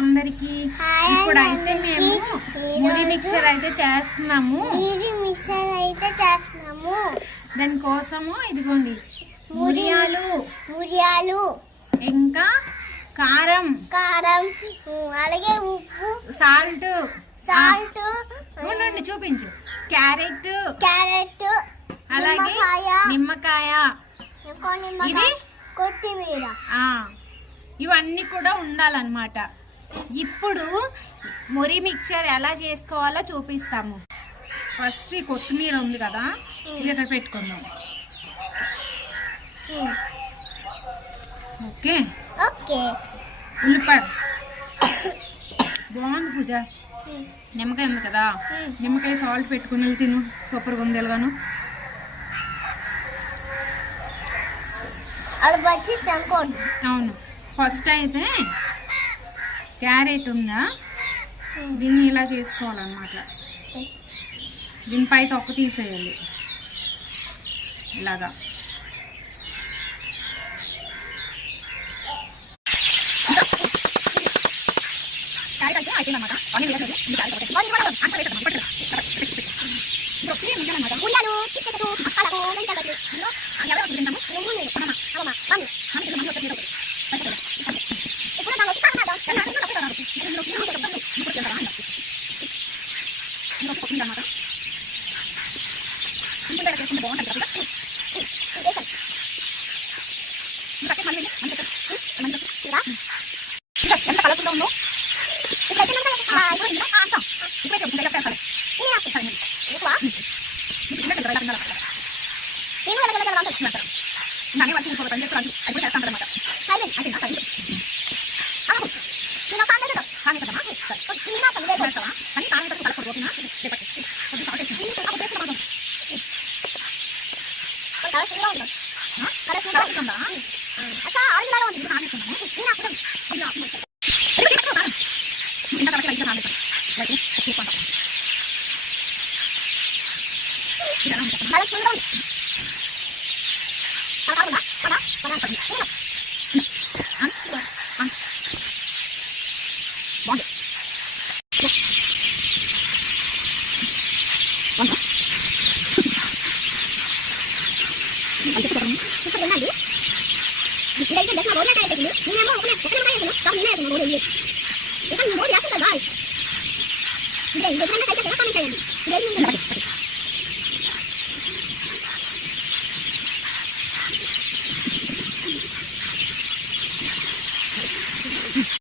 అందరికి. ఇప్పుడైతే మేము ముడి మిక్చర్ అయితే చేస్తున్నాము. దానికోసము ఇదిగోండి ముడియాలు ఇంకా కారం అలాగే ఉప్పు సాల్ట్ ఉండండి చూపించు. క్యారెట్ అలాగే నిమ్మకాయ ఇది కొత్తిమీర ఇవన్నీ కూడా ఉండాలన్నమాట. ఇప్పుడు మురి మిక్చర్ ఎలా చేసుకోవాలో చూపిస్తాము. ఫస్ట్ ఈ కొత్తిమీర ఉంది కదా, ఇది ఇక్కడ పెట్టుకుందాం. ఓకే ఉల్లిపాయ బాగుంది పూజ. నిమ్మకాయ ఉంది కదా, నిమ్మకాయ సాల్ట్ పెట్టుకుని వెళ్ళి తిను, సూపర్గా ఉంది. ఎలాగాను అవును. ఫస్ట్ అయితే క్యారెట్ ఉందా, దీన్ని ఇలా చేసుకోవాలన్నమాట. దీనిపై తొక్క తీసేయాలి ఇలాగా.